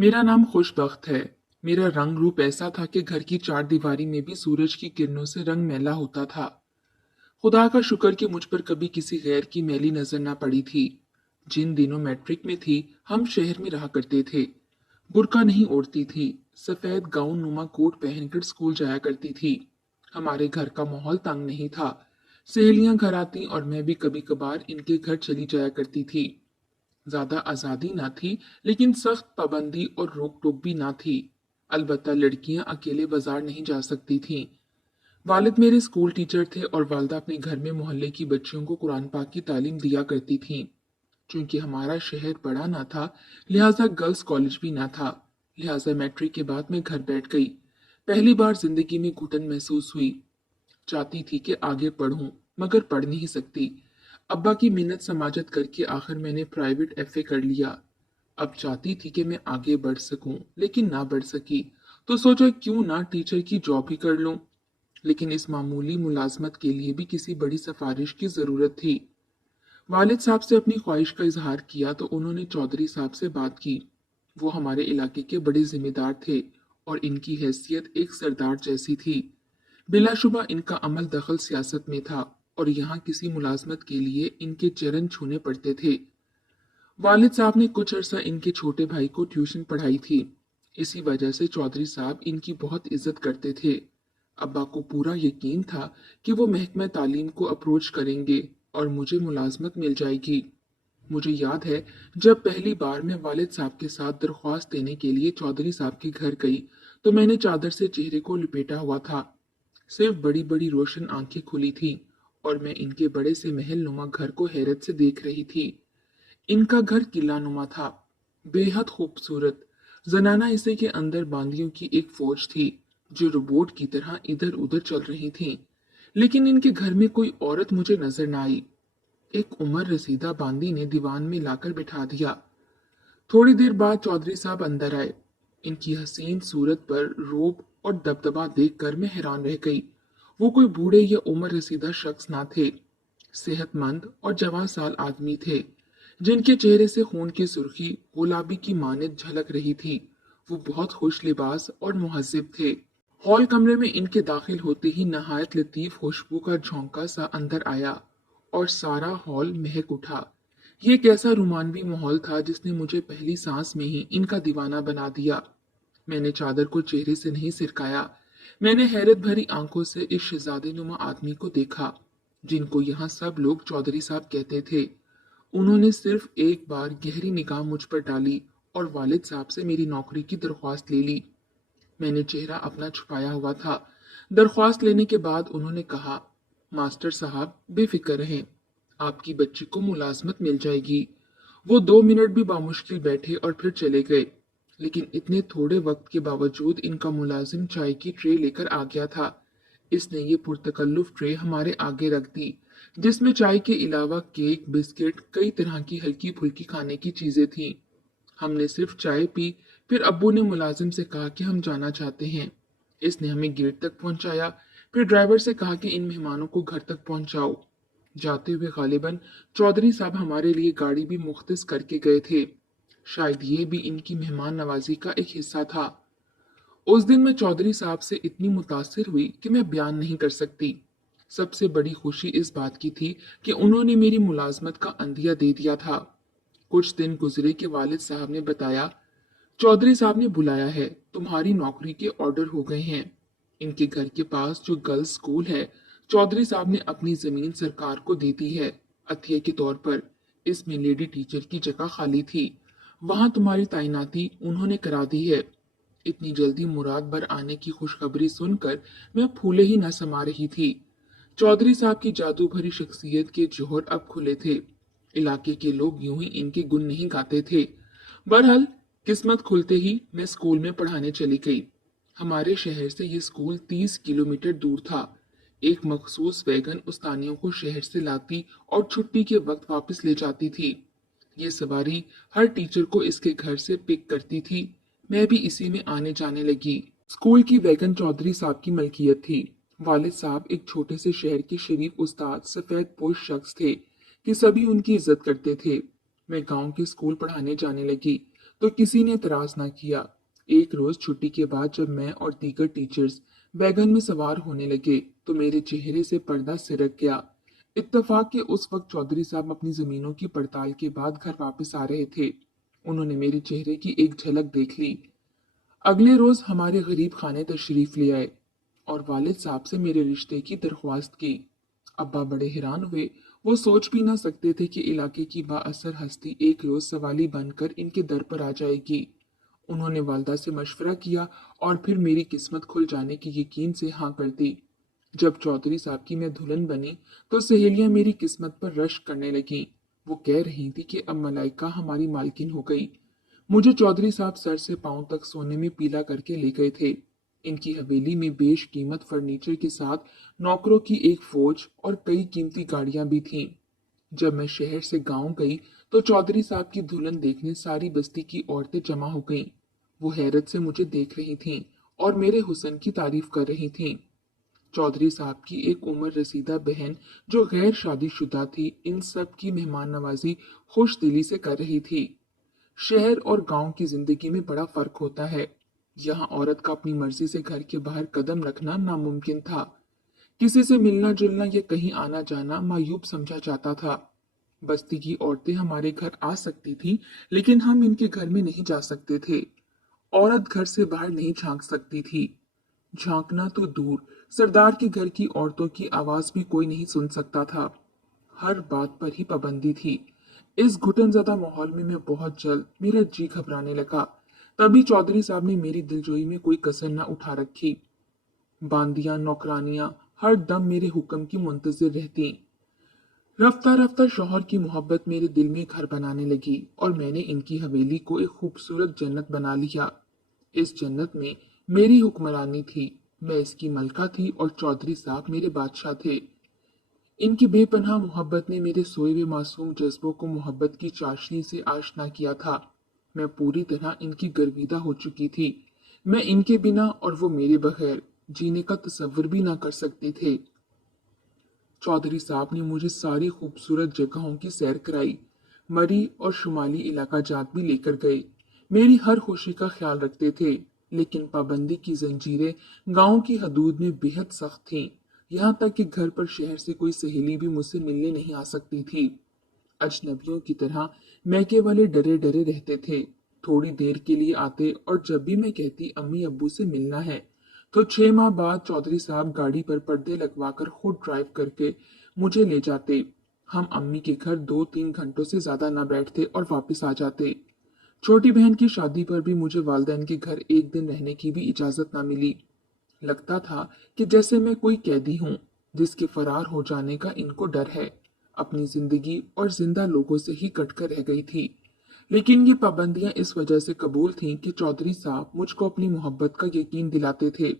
मेरा नाम खुशबख्त है। मेरा रंग रूप ऐसा था कि घर की चार दीवारी में भी सूरज की किरणों से रंग मैला होता था। खुदा का शुक्र कि मुझ पर कभी किसी गैर की मैली नजर ना पड़ी थी। जिन दिनों मैट्रिक में थी, हम शहर में रहा करते थे। बुर्का नहीं ओढ़ती थी, सफेद गाउन नुमा कोट पहनकर स्कूल जाया करती थी। हमारे घर का माहौल तंग नहीं था। सहेलियां घर आती और मैं भी कभी कभार इनके घर चली जाया करती थी। ज्यादा आजादी ना थी, लेकिन सख्त पाबंदी और रोक टोक भी ना थी। अलबत्ता लड़कियां अकेले बाजार नहीं जा सकती थीं। वालिद मेरे स्कूल टीचर थे और वालदा अपने घर में मोहल्ले की बच्चियों को कुरान पाक की तालीम दिया करती थीं। चूंकि हमारा शहर बड़ा ना था, लिहाजा गर्ल्स कॉलेज भी ना था। लिहाजा मैट्रिक के बाद मैं घर बैठ गई। पहली बार जिंदगी में घुटन महसूस हुई। चाहती थी कि आगे पढ़ूं, मगर पढ़ नहीं सकती। अब्बा की मिन्नत समाजत करके आखिर मैंने प्राइवेट एफए कर लिया। अब चाहती थी कि मैं आगे बढ़ सकूं, लेकिन ना बढ़ सकी। तो सोचा क्यों ना टीचर की जॉब ही कर लूं। लेकिन इस मामूली मुलाजमत के लिए भी किसी बड़ी सिफारिश की जरूरत थी। वालिद साहब से अपनी ख्वाहिश का इजहार किया तो उन्होंने चौधरी साहब से बात की। वो हमारे इलाके के बड़े जिम्मेदार थे और इनकी हैसियत एक सरदार जैसी थी। बिलाशुबा इनका अमल दखल सियासत में था और यहाँ किसी मुलाजमत के लिए इनके चरण छूने पड़ते थे। वालिद साहब ने कुछ अरसा इनके छोटे भाई को ट्यूशन पढ़ाई थी। इसी वजह से चौधरी साहब इनकी बहुत इज्जत करते थे। अब्बा को पूरा यकीन था कि वो महकमा तालीम को अप्रोच करेंगे और मुझे मुलाजमत मिल जाएगी। मुझे याद है, जब पहली बार मैं वालिद साहब के साथ दरख्वास्त देने के लिए चौधरी साहब के घर गई तो मैंने चादर से चेहरे को लिपेटा हुआ था। सिर्फ बड़ी बड़ी रोशन आंखें खुली थी और मैं इनके बड़े से महल नुमा घर को हैरत से देख रही थी। इनका घर किला नुमा था, बेहद खूबसूरत। जनाना हिस्से के अंदर बांदियों की एक फौज थी जो रोबोट की तरह इधर उधर चल रही थी। लेकिन इनके घर में कोई औरत मुझे नजर न आई। एक उम्र रसीदा बांदी ने दीवान में लाकर बिठा दिया। थोड़ी देर बाद चौधरी साहब अंदर आए। इनकी हसीन सूरत पर रोब और दबदबा देखकर मैं हैरान रह गई। वो कोई बूढ़े या उम्र रसीदा शख्स ना थे। सेहतमंद और जवान साल आदमी थे, जिनके चेहरे से खून की सुर्खी गुलाबी की मानद झलक रही थी। वो बहुत खुश लिबास और मुहज्जिब थे। हॉल कमरे में इनके दाखिल होते ही नहायत लतीफ खुशबू का झोंका सा अंदर आया और सारा हॉल महक उठा। ये एक ऐसा रोमानवी माहौल था जिसने मुझे पहली सांस में ही इनका दीवाना बना दिया। मैंने चादर को चेहरे से नहीं सिरकाया। मैंने हैरत भरी आंखों से इस शहजादे नुमा आदमी को देखा, जिनको यहाँ सब लोग चौधरी साहब कहते थे। उन्होंने सिर्फ एक बार गहरी निगाह मुझ पर डाली और वालिद साहब से मेरी नौकरी की दरख्वास्त ले ली। मैंने चेहरा अपना छुपाया हुआ था। दरख्वास्त लेने के बाद उन्होंने कहा, मास्टर साहब बेफिक्र रहें, आपकी बच्ची को मुलाजमत मिल जाएगी। वो 2 मिनट भी बामुश्किल बैठे और फिर चले गए। लेकिन इतने थोड़े वक्त के बावजूद इनका मुलाजिम चाय की ट्रे लेकर आ गया था। इसने ये पुरतकल्लुफ ट्रे हमारे आगे रख दी, जिसमें चाय के अलावा केक, बिस्किट, कई तरह की हल्की फुल्की खाने की चीजें थीं। हमने सिर्फ चाय पी। फिर अब्बू ने मुलाजिम से कहा कि हम जाना चाहते हैं। इसने हमें गेट तक पहुंचाया। फिर ड्राइवर से कहा कि इन मेहमानों को घर तक पहुंचाओ। जाते हुए गालिबन चौधरी साहब हमारे लिए गाड़ी भी मुख्तस करके गए थे। शायद ये भी इनकी मेहमान नवाजी का एक हिस्सा था। उस दिन मैं चौधरी साहब से इतनी मुतासिर हुई कि मैं बयान नहीं कर सकती। सबसे बड़ी खुशी इस बात की थी कि उन्होंने मेरी मुलाजमत का अंदिया दे दिया था। कुछ दिन गुजरे के वालिद साहब ने बताया, चौधरी साहब ने बुलाया है, तुम्हारी नौकरी के ऑर्डर हो गए हैं। इनके घर के पास जो गर्ल्स स्कूल है, चौधरी साहब ने अपनी जमीन सरकार को दे दी है, अतिये के तौर पर। इसमें लेडी टीचर की जगह खाली थी। वहां तुम्हारी तैनाती उन्होंने करा दी है। इतनी जल्दी मुराद बर आने की खुशखबरी सुनकर मैं फूले ही न समा रही थी। चौधरी साहब की जादू भरी शख्सियत के जोहर अब खुले थे। इलाके के लोग यूं ही इनके गुण नहीं गाते थे। बहरहाल किस्मत खुलते ही मैं स्कूल में पढ़ाने चली गई। हमारे शहर से ये स्कूल 30 किलोमीटर दूर था। एक मखसूस वैगन उस्तानियों को शहर से लाती और छुट्टी के वक्त वापस ले जाती थी। ये सवारी हर टीचर को इसके घर से पिक करती थी। मैं भी इसी में आने जाने लगी। स्कूल की वैगन चौधरी साहब की मलकियत थी। वालिद साहब एक छोटे से शहर के शरीफ उस्ताद सफेद पोश शख्स थे कि सभी उनकी इज्जत करते थे। मैं गांव के स्कूल पढ़ाने जाने लगी तो किसी ने एतराज ना किया। एक रोज छुट्टी के बाद जब मैं और दीगर टीचर्स वैगन में सवार होने लगे तो मेरे चेहरे से पर्दा सिरक गया। इत्तेफाक के उस वक्त चौधरी साहब अपनी जमीनों की पड़ताल के बाद घर वापस आ रहे थे। उन्होंने मेरे चेहरे की एक झलक देख ली। अगले रोज हमारे गरीब खाने तशरीफ ले आए और वालिद साहब से मेरे रिश्ते की दरख्वास्त की। अब्बा बड़े हैरान हुए। वो सोच भी ना सकते थे कि इलाके की बाअसर हस्ती एक रोज सवाली बनकर इनके दर पर आ जाएगी। उन्होंने वालदा से मशवरा किया और फिर मेरी किस्मत खुल जाने के यकीन से हाँ कर दी। जब चौधरी साहब की मैं दुल्हन बनी तो सहेलियां मेरी किस्मत पर रश्क करने लगीं। वो कह रही थी कि अब मलाइका हमारी मालकिन हो गई। मुझे चौधरी साहब सर से पांव तक सोने में पीला करके ले गए थे। इनकी हवेली में बेशकीमत फर्नीचर के साथ नौकरों की एक फौज और कई कीमती गाड़ियां भी थीं। जब मैं शहर से गांव गई तो चौधरी साहब की दुल्हन देखने सारी बस्ती की औरतें जमा हो गईं। वो हैरत से मुझे देख रही थीं और मेरे हुस्न की तारीफ कर रही थीं। चौधरी साहब की एक उम्र रसीदा बहन जो गैर शादीशुदा थी इन सब की मेहमान नवाजी खुश दिली से कर रही थी। शहर और गांव की जिंदगी में बड़ा फर्क होता है। यहाँ औरत का अपनी मर्जी से घर के बाहर कदम रखना नामुमकिन था। किसी से मिलना जुलना या कहीं आना जाना मायूब समझा जाता था। बस्ती की औरतें हमारे घर आ सकती थी लेकिन हम इनके घर में नहीं जा सकते थे। औरत घर से बाहर नहीं झांक सकती थी। झांकना तो दूर, सरदार के घर की औरतों की आवाज भी कोई नहीं सुन सकता था। हर बात पर ही पाबंदी थी। इस घुटनजदा माहौल में मैं बहुत जल्द मेरा जी घबराने लगा। तभी चौधरी साहब ने मेरी दिलजोई में कोई कसर न उठा रखी। बांदियां नौकरानियां हर दम मेरे हुक्म की मुंतजिर रहती। रफ्ता रफ्ता शौहर की मोहब्बत मेरे दिल में घर बनाने लगी और मैंने इनकी हवेली को एक खूबसूरत जन्नत बना लिया। इस जन्नत में मेरी हुक्मरानी थी। मैं इसकी मलका थी और चौधरी साहब मेरे बादशाह थे। इनकी बेपनाह मोहब्बत ने मेरे सोए हुए मासूम जज्बों को मोहब्बत की चाशनी से आशना किया था। मैं पूरी तरह इनकी गर्विदा हो चुकी थी। मैं इनके बिना और वो मेरे बगैर जीने का तसव्वुर भी ना कर सकते थे। चौधरी साहब ने मुझे सारी खूबसूरत जगहों की सैर कराई। मरी और शुमाली इलाका जात भी लेकर गए। मेरी हर खुशी का ख्याल रखते थे। लेकिन पाबंदी की जंजीरें गांव की हदूद में बेहद सख्त थीं। यहाँ तक कि घर पर शहर से कोई सहेली भी मुझसे मिलने नहीं आ सकती थी। अजनबियों की तरह मैके वाले डरे डरे रहते थे। थोड़ी देर के लिए आते और जब भी मैं कहती अम्मी अब्बू से मिलना है तो 6 माह बाद चौधरी साहब गाड़ी पर पर्दे लगवाकर खुद ड्राइव करके मुझे ले जाते। हम अम्मी के घर 2-3 घंटों से ज्यादा न बैठते और वापस आ जाते। छोटी बहन की शादी पर भी मुझे वालिदैन के घर एक दिन रहने की भी इजाजत न मिली। लगता था कि जैसे मैं कोई कैदी हूं जिसके फरार हो जाने का इनको डर है। अपनी जिंदगी और जिंदा लोगों से ही कटकर रह गई थी। लेकिन ये पाबंदियां इस वजह से कबूल थीं कि चौधरी साहब मुझको अपनी मोहब्बत का यकीन दिलाते थे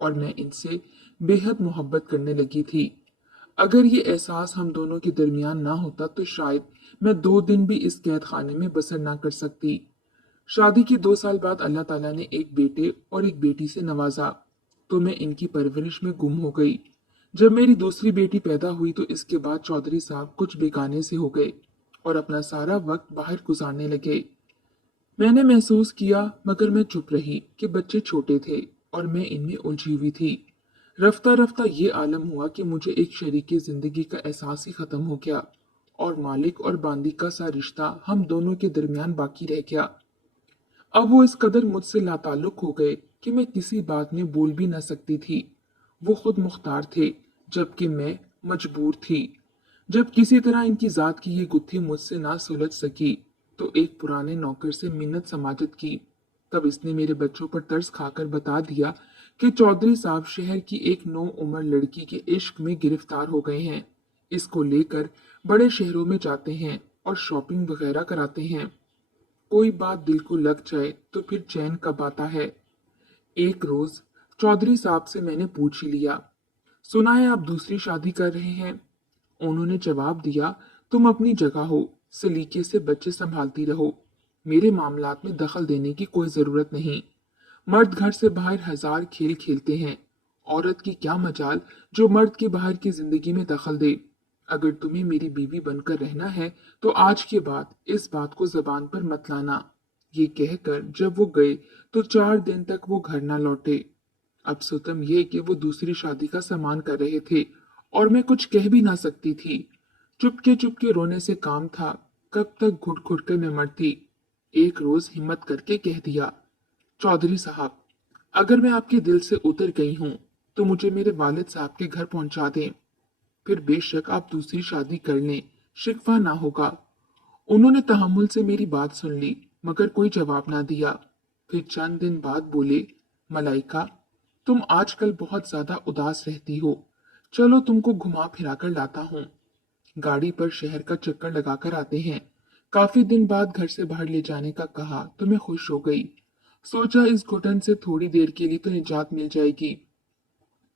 और मैं इनसे बेहद मोहब्बत करने लगी थी। अगर ये एहसास हम दोनों के दरमियान ना होता तो शायद मैं 2 दिन भी इस कैद खाने में बसर ना कर सकती। शादी के 2 साल बाद अल्लाह ताला ने एक बेटे और एक बेटी से नवाजा तो मैं इनकी परवरिश में गुम हो गई। जब मेरी दूसरी बेटी पैदा हुई तो इसके बाद चौधरी साहब कुछ बेगाने से हो गए और अपना सारा वक्त बाहर गुजारने लगे। मैंने महसूस किया मगर मैं चुप रही कि बच्चे छोटे थे और मैं इनमें उलझी हुई थी। रफ्ता रफ्ता ये आलम हुआ कि मुझे एक शरीके जिंदगी का एहसास ही खत्म हो गया और मालिक और बांदी का सा रिश्ता हम दोनों के दरमियान बाकी रह गया। अब वो इस कदर मुझसे लाताल्लुक हो गए कि मैं किसी बात में बोल भी न सकती थी। वो खुद मुख्तार थे जबकि मैं मजबूर थी। जब किसी तरह इनकी जात की ये गुत्थी मुझसे ना सुलझ सकी तो एक पुराने नौकर से मिन्नत समाजत की। तब इसने मेरे बच्चों पर तरस खाकर बता दिया कि चौधरी साहब शहर की एक नौ उम्र लड़की के इश्क में गिरफ्तार हो गए हैं। इसको लेकर बड़े शहरों में जाते हैं और शॉपिंग वगैरह कराते हैं। कोई बात दिल को लग जाए तो फिर चैन कब आता है। एक रोज चौधरी साहब से मैंने पूछ ही लिया, सुना है आप दूसरी शादी कर रहे हैं। उन्होंने जवाब दिया, तुम अपनी जगह हो, सलीके से बच्चे संभालती रहो। मेरे मामलात में दखल देने की कोई जरूरत नहीं। मर्द घर से बाहर हजार खेल खेलते हैं। औरत की क्या मजाल जो मर्द के बाहर की जिंदगी में दखल दे। अगर तुम्हें मेरी बीवी बनकर रहना है तो आज के बाद इस बात को जबान पर मत लाना। ये कहकर जब वो गए तो 4 दिन तक वो घर ना लौटे। अब सुतम ये कि वो दूसरी शादी का सामान कर रहे थे और मैं कुछ कह भी ना सकती थी। चुपके चुपके रोने से काम था। कब तक घुट घुट कर मैं मरती। एक रोज हिम्मत करके कह दिया, चौधरी साहब, अगर मैं आपके दिल से उतर गई हूं तो मुझे मेरे वालिद साहब के घर पहुंचा दें। फिर बेशक आप दूसरी शादी कर लें, शिकवा ना होगा। उन्होंने तहम्मुल से मेरी बात सुन ली, मगर कोई जवाब ना दिया। फिर चंद दिन बाद बोले, मलाइका, तुम आजकल बहुत ज्यादा उदास रहती हो। चलो तुमको घुमा फिरा कर लाता हूँ। गाड़ी पर शहर का चक्कर लगाकर आते हैं। काफी दिन बाद घर से बाहर ले जाने का कहा तो मैं खुश हो गई। सोचा इस घुटन से थोड़ी देर के लिए तो निजात मिल जाएगी।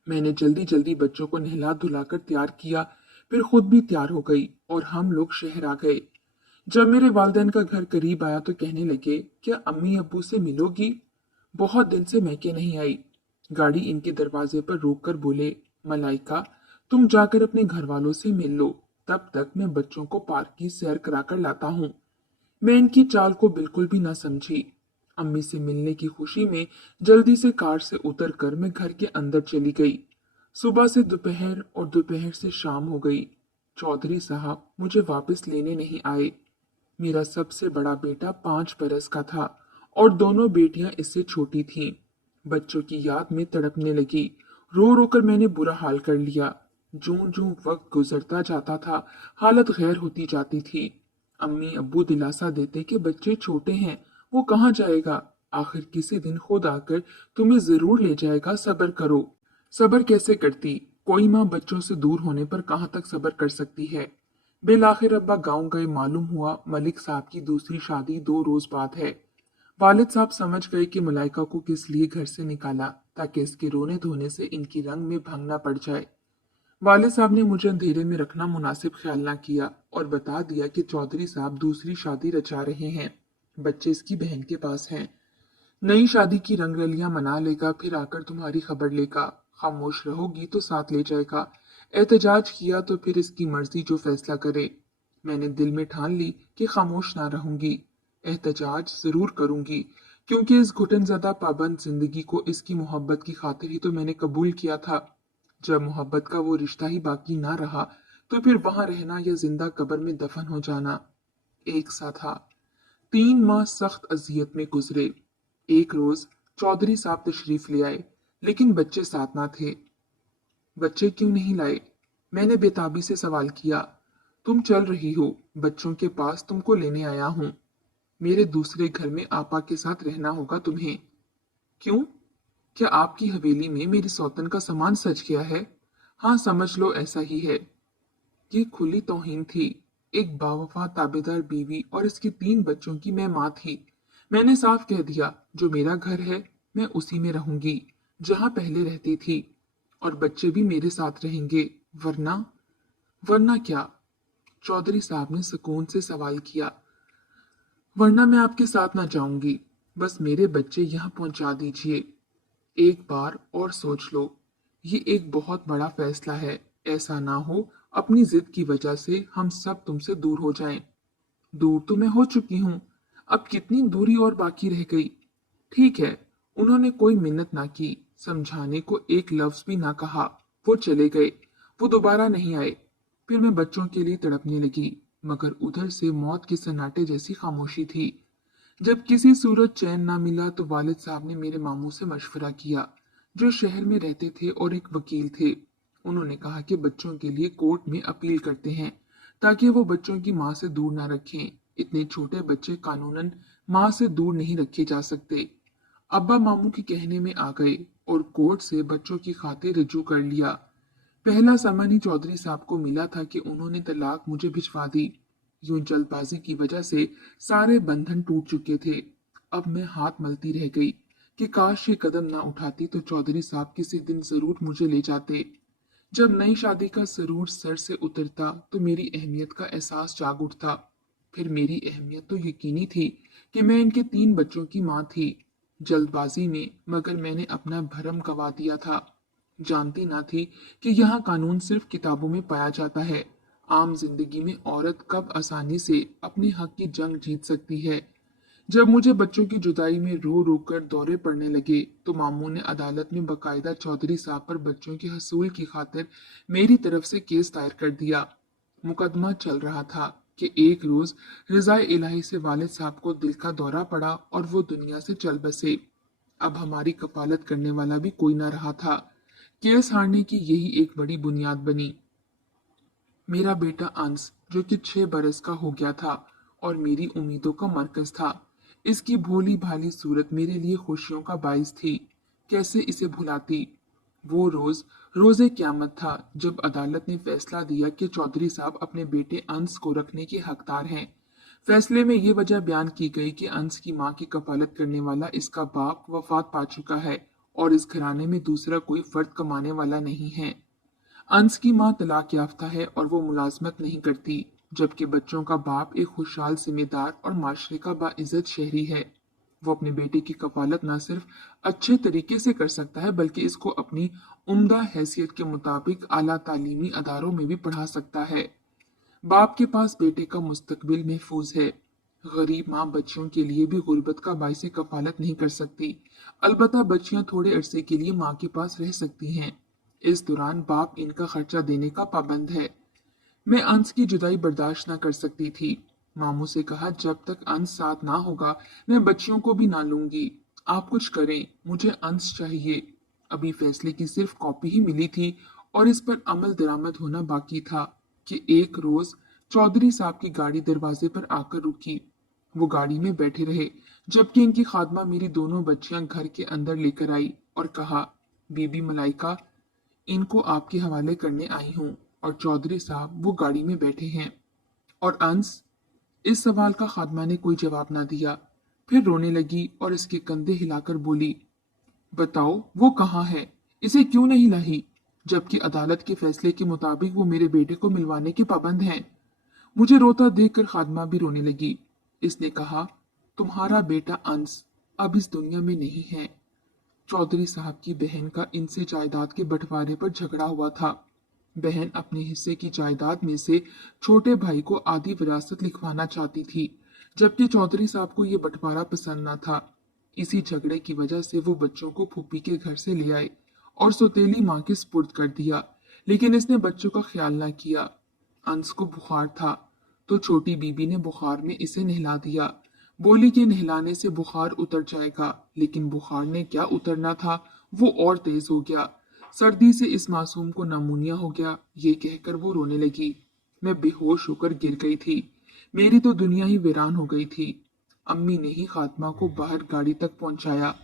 मैंने जल्दी जल्दी बच्चों को नहला धुलाकर तैयार किया, फिर खुद भी तैयार हो गई और हम लोग शहर आ गए। जब मेरे वालिदैन का घर करीब आया तो कहने लगे, क्या अम्मी अब्बू से मिलोगी? बहुत दिन से मैके नहीं आई। गाड़ी इनके दरवाजे पर रोक कर बोले, मलाइका, तुम जाकर अपने घर वालों से मिल लो, तब तक मैं बच्चों को पार्क की सैर कराकर लाता हूँ। मैं इनकी चाल को बिल्कुल भी न समझी। अम्मी से मिलने की खुशी में जल्दी से कार से उतरकर मैं घर के अंदर चली गई। सुबह से दोपहर और दोपहर से शाम हो गई। चौधरी साहब मुझे वापस लेने नहीं आए। मेरा सबसे बड़ा बेटा 5 बरस का था और दोनों बेटियां इससे छोटी थीं। बच्चों की याद में तड़पने लगी। रो रो कर मैंने बुरा हाल कर लिया। जूं जूं वक्त गुजरता जाता था, हालत गैर होती जाती थी। अम्मी अब्बू दिलासा देते कि बच्चे छोटे हैं, वो कहाँ जाएगा, आखिर किसी दिन खुद आकर तुम्हें जरूर ले जाएगा, सब्र करो। सब्र कैसे करती? कोई माँ बच्चों से दूर होने पर कहाँ तक सब्र कर सकती है। बिल आखिर अब्बा गांव गए। मालूम हुआ मलिक साहब की दूसरी शादी 2 रोज बाद है। वालिद साहब समझ गए कि मलाइका को किस लिए घर से निकाला, ताकि इसके रोने धोने से इनकी रंग में भंग ना पड़ जाए। वालिद साहब ने मुझे अंधेरे में रखना मुनासिब ख्याल ना किया और बता दिया कि चौधरी साहब दूसरी शादी रचा रहे हैं। बच्चे इसकी बहन के पास हैं। नई शादी की रंगरलियां मना लेगा, फिर आकर तुम्हारी खबर लेगा। खामोश रहोगी तो साथ ले जाएगा। एहतजाज किया तो फिर इसकी मर्जी, जो फैसला करे। मैंने दिल में ठान ली कि खामोश ना रहूंगी, एहतजाज जरूर करूंगी, क्योंकि इस घुटन ज़दा पाबंद जिंदगी को इसकी मोहब्बत की खातिर ही तो मैंने कबूल किया था। जब मोहब्बत का वो रिश्ता ही बाकी ना रहा तो फिर वहां रहना या जिंदा कब्र में दफन हो जाना एक सा था। 3 माह सख्त अजियत में गुजरे। एक रोज चौधरी साहब तशरीफ ले आए, लेकिन बच्चे साथ ना थे। बच्चे क्यों नहीं लाए? मैंने बेताबी से सवाल किया। तुम चल रही हो, बच्चों के पास तुमको लेने आया हूँ। मेरे दूसरे घर में आपा के साथ रहना होगा तुम्हें। क्यों? क्या आपकी हवेली में मेरी सौतन का सामान सज गया है? हाँ, समझ लो ऐसा ही है। ये खुली तौहीन थी। एक बावफा ताबेदार बीवी और इसके 3 बच्चों की मैं माँ थी। मैंने साफ कह दिया, जो मेरा घर है मैं उसी में रहूंगी जहां पहले रहती थी, और बच्चे भी मेरे साथ रहेंगे। वरना? वरना क्या? चौधरी साहब ने सुकून से सवाल किया। वरना मैं आपके साथ ना जाऊंगी। बस मेरे बच्चे यहाँ पहुंचा दीजिए। एक बार और सोच लो। ये एक बहुत बड़ा फैसला है। ऐसा ना हो अपनी जिद की वजह से हम सब तुमसे दूर हो जाएं। दूर तो मैं हो चुकी हूँ, अब कितनी दूरी और बाकी रह गई? ठीक है। उन्होंने कोई मिन्नत ना की, समझाने को एक लफ्ज भी ना कहा। वो चले गए। वो दोबारा नहीं आए। फिर मैं बच्चों के लिए तड़पने लगी, मगर उधर से मौत के सन्नाटे जैसी खामोशी थी। जब किसी सूरत चैन ना मिला तो वालिद साहब ने मेरे मामू से मशवरा किया, जो शहर में रहते थे और एक वकील थे। उन्होंने कहा कि बच्चों के लिए कोर्ट में अपील करते हैं, ताकि वो बच्चों की माँ से दूर ना रखें। इतने छोटे बच्चे कानूनन माँ से दूर नहीं रखे जा सकते। अब्बा मामू के कहने में आ गए और कोर्ट से बच्चों की खातिर रजू कर लिया। पहला समन ही चौधरी साहब को मिला था कि उन्होंने तलाक मुझे भिजवा दी। यूं जल्दबाजी की वजह से सारे बंधन टूट चुके थे। अब मैं हाथ मलती रह गई कि काश ये कदम ना उठाती तो चौधरी साहब किसी दिन जरूर मुझे ले जाते। जब नई शादी का सरूर सर से उतरता तो मेरी अहमियत का एहसास जाग उठता। फिर मेरी अहमियत तो यकीनी थी कि मैं इनके 3 बच्चों की माँ थी। जल्दबाजी में मगर मैंने अपना भरम गवा दिया था। जानती ना थी कि यहाँ कानून सिर्फ किताबों में पाया जाता है। आम जिंदगी में औरत कब आसानी से अपने हक की जंग जीत सकती है। जब मुझे बच्चों की जुदाई में रो रो कर दौरे पड़ने लगे तो मामू ने अदालत में बकायदा चौधरी साहब पर बच्चों के हसूल की खातिर मेरी तरफ से केस दायर कर दिया। मुकदमा चल रहा था कि एक रोज रिजाए इलाही से वालिद साहब को दिल का दौरा पड़ा और वो दुनिया से चल बसे। अब हमारी कफालत करने वाला भी कोई ना रहा था। केस हारने की यही एक बड़ी बुनियाद बनी। मेरा बेटा अंश जो कि 6 बरस का हो गया था और मेरी उम्मीदों का मरकज था। इसकी भोली भाली सूरत मेरे लिए खुशियों का बाइस थी। कैसे इसे भुलाती। वो रोज रोजे क़यामत था जब अदालत ने फैसला दिया कि चौधरी साहब अपने बेटे अंश को रखने के हकदार हैं। फैसले में ये वजह बयान की गई कि अंश की मां की कफालत करने वाला इसका बाप वफात पा चुका है और इस घराने में दूसरा कोई फर्द कमाने वाला नहीं है। अंश की मां तलाक याफ्ता है और वो मुलाजमत नहीं करती, जबकि बच्चों का बाप एक खुशहाल जिम्मेदार और माशरे का बाइज्जत शहरी है। वो अपने बेटे की कफालत न सिर्फ अच्छे तरीके से कर सकता है बल्कि इसको अपनी उम्दा हैसियत के मुताबिक आला तालीमी अदारों में भी पढ़ा सकता है। बाप के पास बेटे का मुस्तकबिल महफूज है। गरीब माँ बच्चियों के लिए भी गुर्बत का बाइस कफालत नहीं कर सकती। अलबत्ता बच्चियां थोड़े अरसे के लिए माँ के पास रह सकती हैं। इस दौरान बाप इनका खर्चा देने का पाबंद है। मैं अंश की जुदाई बर्दाश्त न कर सकती थी। मामू से कहा जब तक अंश साथ ना होगा मैं बच्चियों को भी ना लूंगी। आप कुछ करें, मुझे अंश चाहिए। अभी फैसले की सिर्फ कॉपी ही मिली थी और इस पर अमल दरामद होना बाकी था कि एक रोज चौधरी साहब की गाड़ी दरवाजे पर आकर रुकी। वो गाड़ी में बैठे रहे जबकि इनकी खादमा मेरी दोनों बच्चियां घर के अंदर लेकर आई और कहा, बीबी मलाइका, इनको आपके हवाले करने आई हूँ। और चौधरी साहब वो गाड़ी में बैठे हैं। और अंश? इस सवाल का खादमा ने कोई जवाब ना दिया। फिर रोने लगी और इसके कंधे हिलाकर बोली, बताओ वो कहाँ है? इसे क्यों नहीं लाई? जबकि अदालत के फैसले के मुताबिक वो मेरे बेटे को मिलवाने के पाबंद हैं। मुझे रोता देखकर खादमा भी रोने लगी। इसने कहा, तुम्हारा बेटा अंश अब इस दुनिया में नहीं है। चौधरी साहब की बहन का इनसे जायदाद के बंटवारे पर झगड़ा हुआ था। बहन अपने हिस्से की जायदाद में से छोटे भाई को आधी विरासत लिखवाना चाहती थी, जबकि चौधरी साहब को यह बंटवारा पसंद न था। इसी झगड़े की वजह से वो बच्चों को फूफी के घर से ले आए और सौतेली माँ के सुपुर्द कर दिया, लेकिन इसने बच्चों का ख्याल न किया। अंश को बुखार था तो छोटी बीबी ने बुखार में इसे नहला दिया। बोली कि नहलाने से बुखार उतर जाएगा, लेकिन बुखार ने क्या उतरना था, वो और तेज हो गया। सर्दी से इस मासूम को नमूनिया हो गया। ये कहकर वो रोने लगी। मैं बेहोश होकर गिर गई थी। मेरी तो दुनिया ही वीरान हो गई थी। अम्मी ने ही खात्मा को बाहर गाड़ी तक पहुंचाया।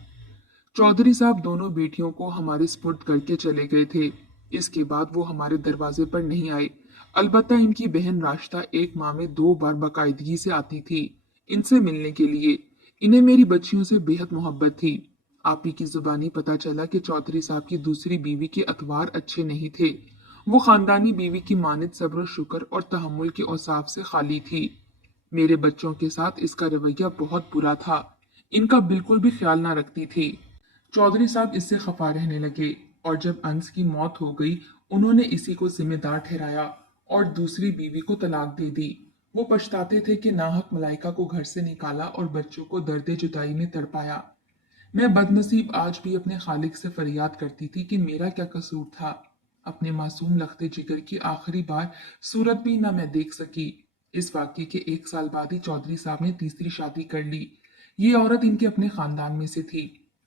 चौधरी साहब दोनों बेटियों को हमारे सुपुर्द करके चले गए थे। इसके बाद वो हमारे दरवाजे पर नहीं आए। अलबत्ता इनकी बहन राश्ता एक माह में 2 बार बाकायदगी से आती थी इनसे मिलने के लिए। इन्हें मेरी बच्चियों से बेहद मोहब्बत थी। आप ही की जुबानी पता चला कि चौधरी साहब की दूसरी बीवी के अतवार अच्छे नहीं थे। वो खानदानी बीवी की मानित सब्र शुक्र और तहम्मुल के औसाफ से खाली थी। मेरे बच्चों के साथ इसका रवैया बहुत बुरा था। इनका बिल्कुल भी ख्याल ना रखती थी। चौधरी साहब इससे खफा रहने लगे और जब अंश की मौत हो गई उन्होंने इसी को जिम्मेदार ठहराया और दूसरी बीवी को तलाक दे दी। वो पछताते थे कि नाहक मलाइका को घर से निकाला और बच्चों को दर्द जुदाई में तड़पाया। मैं बदनसीब आज भी अपने खालिक से फरियाद करती थी कि मेरा क्या कसूर था। अपने मासूम लख्ते जिगर की आखिरी बार सूरत भी ना मैं देख सकी। इस वाक्य के 1 साल बाद ही चौधरी साहब ने तीसरी शादी कर ली। ये औरत इनके अपने खानदान में से थी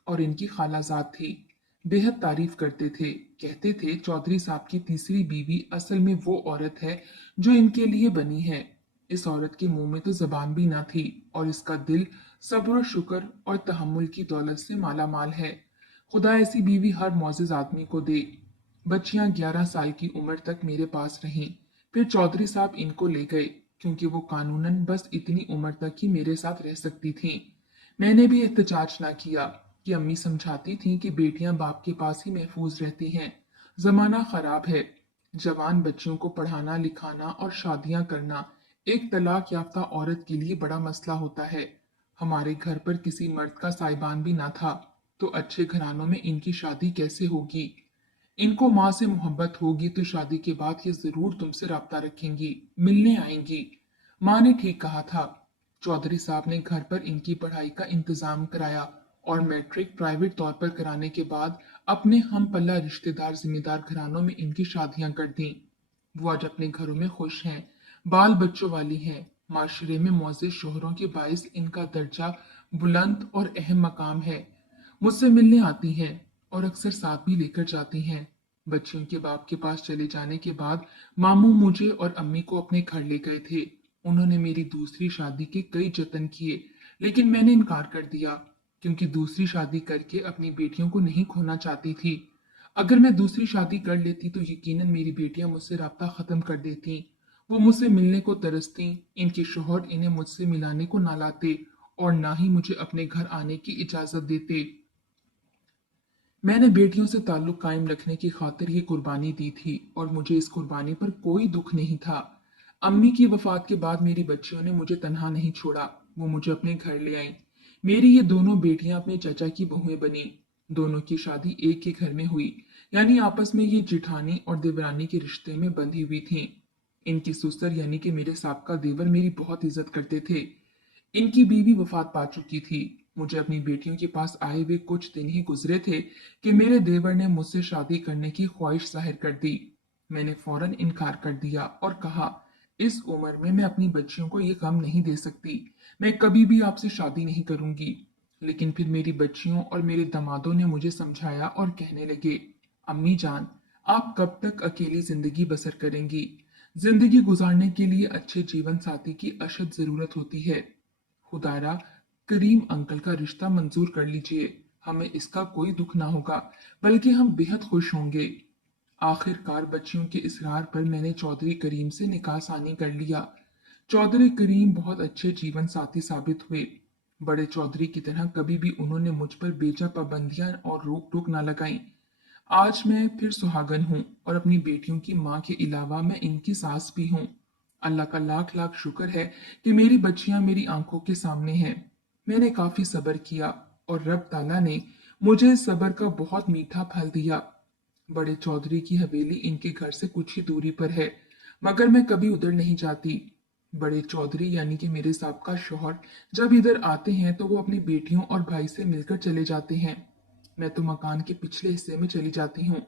और इनकी खालाजाद थी। बेहद तारीफ करते थे। कहते थे चौधरी साहब की तीसरी बीवी असल में वो औरत है जो इनके लिए बनी है। इस औरत के मुंह में तो जबान भी ना थी और इसका दिल सब्र शुक्र और तहम्मुल की दौलत से माला माल है। खुदा ऐसी बीवी हर मोअज़्ज़िज़ आदमी को दे। बच्चियां 11 साल की उम्र तक मेरे पास रहीं। फिर चौधरी साहब इनको ले गए क्योंकि वो कानूनन बस इतनी उम्र तक ही मेरे साथ रह सकती थीं। मैंने भी एहतजाज ना किया कि अम्मी समझाती थीं कि बेटियां बाप के पास ही महफूज रहती हैं। जमाना खराब है। जवान बच्चियों को पढ़ाना लिखाना और शादियां करना एक तलाक याफ्ता औरत के लिए बड़ा मसला होता है। हमारे घर पर किसी मर्द का साइबान भी ना था तो अच्छे घरानों में इनकी शादी कैसे होगी। इनको माँ से मोहब्बत होगी तो शादी के बाद ये जरूर तुमसे राब्ता रखेंगी, मिलने आएंगी। माँ ने ठीक कहा था। चौधरी साहब ने घर पर इनकी पढ़ाई का इंतजाम कराया और मैट्रिक प्राइवेट तौर पर कराने के बाद अपने हम पल्ला रिश्तेदार जिम्मेदार घरानों में इनकी शादियां कर दी। वो आज अपने घरों में खुश हैं, बाल बच्चों वाली हैं। माशरे में मौजिद शोहरों के बाइस इनका दर्जा बुलंद और अहम मकाम है। मुझसे मिलने आती हैं और अक्सर साथ भी लेकर जाती हैं। बच्चियों के बाप के पास चले जाने के बाद मामू मुझे और अम्मी को अपने घर ले गए थे। उन्होंने मेरी दूसरी शादी के कई जतन किए, लेकिन मैंने इनकार कर दिया क्योंकि दूसरी शादी करके अपनी बेटियों को नहीं खोना चाहती थी। अगर मैं दूसरी शादी कर लेती तो यकीनन मेरी बेटियां मुझसे राब्ता खत्म कर देती। वो मुझसे मिलने को तरसती, इनके शौहर इन्हें मुझसे मिलाने को ना लाते और ना ही मुझे अपने घर आने की इजाजत देते। मैंने बेटियों से ताल्लुक कायम रखने की खातिर ये कुर्बानी दी थी और मुझे इस कुर्बानी पर कोई दुख नहीं था। अम्मी की वफात के बाद मेरी बच्चियों ने मुझे तन्हा नहीं छोड़ा, वो मुझे अपने घर ले आईं। मेरी ये दोनों बेटियां अपने चचा की बहुएं बनी। दोनों की शादी एक ही घर में हुई, यानी आपस में ये जिठानी और देवरानी के रिश्ते में बंधी हुई थीं। इनकी सुसर यानी कि मेरे साबका देवर मेरी बहुत इज्जत करते थे। इनकी बीवी वफात पा चुकी थी। मुझे अपनी बेटियों के पास आए हुए कुछ दिन ही गुजरे थे कि मेरे देवर ने मुझसे शादी करने की ख्वाहिश जाहिर कर दी। मैंने फौरन इनकार कर दिया और कहा, इस उम्र में मैं अपनी बच्चियों को ये गम नहीं दे सकती। मैं कभी भी आपसे शादी नहीं करूंगी। लेकिन फिर मेरी बच्चियों और मेरे दामादों ने मुझे समझाया और कहने लगे, अम्मी जान, आप कब तक अकेली जिंदगी बसर करेंगी? जिंदगी गुजारने के लिए अच्छे जीवन साथी की अशद जरूरत होती है। खुदारा, करीम अंकल का रिश्ता मंजूर कर लीजिए। हमें इसका कोई दुख ना होगा, बल्कि हम बेहद खुश होंगे। आखिरकार बच्चियों के इसरार पर मैंने चौधरी करीम से निकाह सानी कर लिया। चौधरी करीम बहुत अच्छे जीवन साथी साबित हुए। बड़े चौधरी की तरह कभी भी उन्होंने मुझ पर बेजा पाबंदियां और रोक टोक ना लगाई। आज मैं फिर सुहागन हूँ और अपनी बेटियों की माँ के अलावा मैं इनकी सास भी हूँ। अल्लाह का लाख लाख शुक्र है कि मेरी बच्चियां मेरी आंखों के सामने हैं। मैंने काफी सब्र किया और रब ताला ने मुझे इस सब्र का बहुत मीठा फल दिया। बड़े चौधरी की हवेली इनके घर से कुछ ही दूरी पर है, मगर मैं कभी उधर नहीं जाती। बड़े चौधरी यानी कि मेरे साहब शौहर जब इधर आते हैं तो वो अपनी बेटियों और भाई से मिलकर चले जाते हैं। मैं तो मकान के पिछले हिस्से में चली जाती हूँ।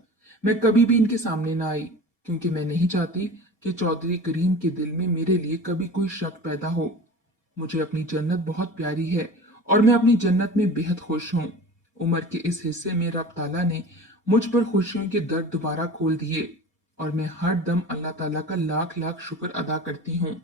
मैं कभी भी इनके सामने ना आई, क्योंकि मैं नहीं चाहती कि चौधरी करीम के दिल में मेरे लिए कभी कोई शक पैदा हो। मुझे अपनी जन्नत बहुत प्यारी है और मैं अपनी जन्नत में बेहद खुश हूँ। उम्र के इस हिस्से में रब ताला ने मुझ पर खुशियों के दर दोबारा खोल दिए और मैं हर दम अल्लाह ताला का लाख लाख शुक्र अदा करती हूँ।